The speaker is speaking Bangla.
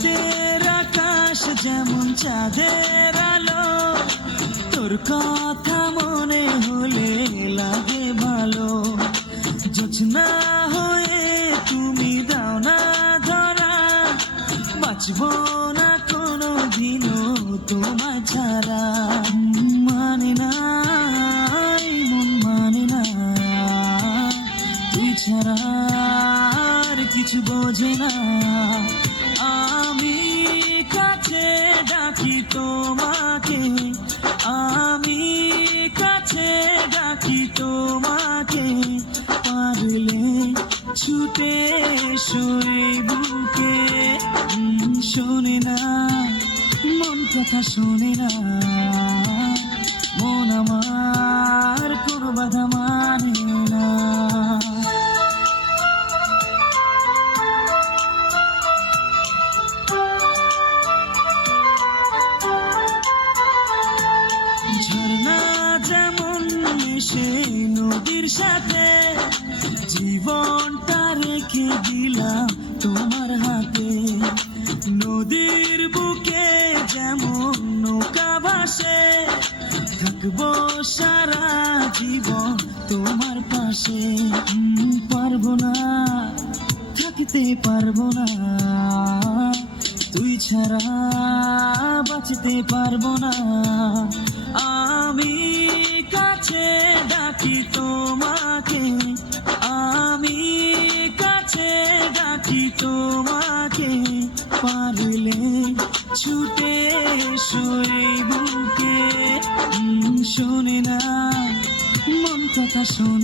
রাতের আকাশ যেমন চাঁদের আলো, তোর কথা মনে হলে লাগে ভালো। জোছনা হয়ে তুমি দাও না ধরা, বাঁচবো না কোনো দিনও তোমায় ছাড়া। মানে না এই মন মানে না, তুই ছাড়া আর কিছু বোঝে না। আমি কাছে ডাকি তোমাকে, আমি কাছে ডাকি তোমাকে, পারলে ছুটে এসো এই বুকে। শোনে না মন কথা শোনে না, মন আমার কোনো বাধা মানে না। ঝর্ণা যেমন মিশে নদীর সাথে, জীবনটা রেখে দিলাম তোমার হাতে। নদীর বুকে যেমন নৌকা ভাসে, থাকবো সারা জীবন তোমার পাশে। পারবো না থাকতে পারবো না, তুই ছাড়া বাঁচতে পারবো না। আমি কাছে ডাকি তোমাকে, আমি কাছে ডাকি তোমাকে, পারলে ছুটে এসো এই বুকে। শোনে না মন কথা শোনে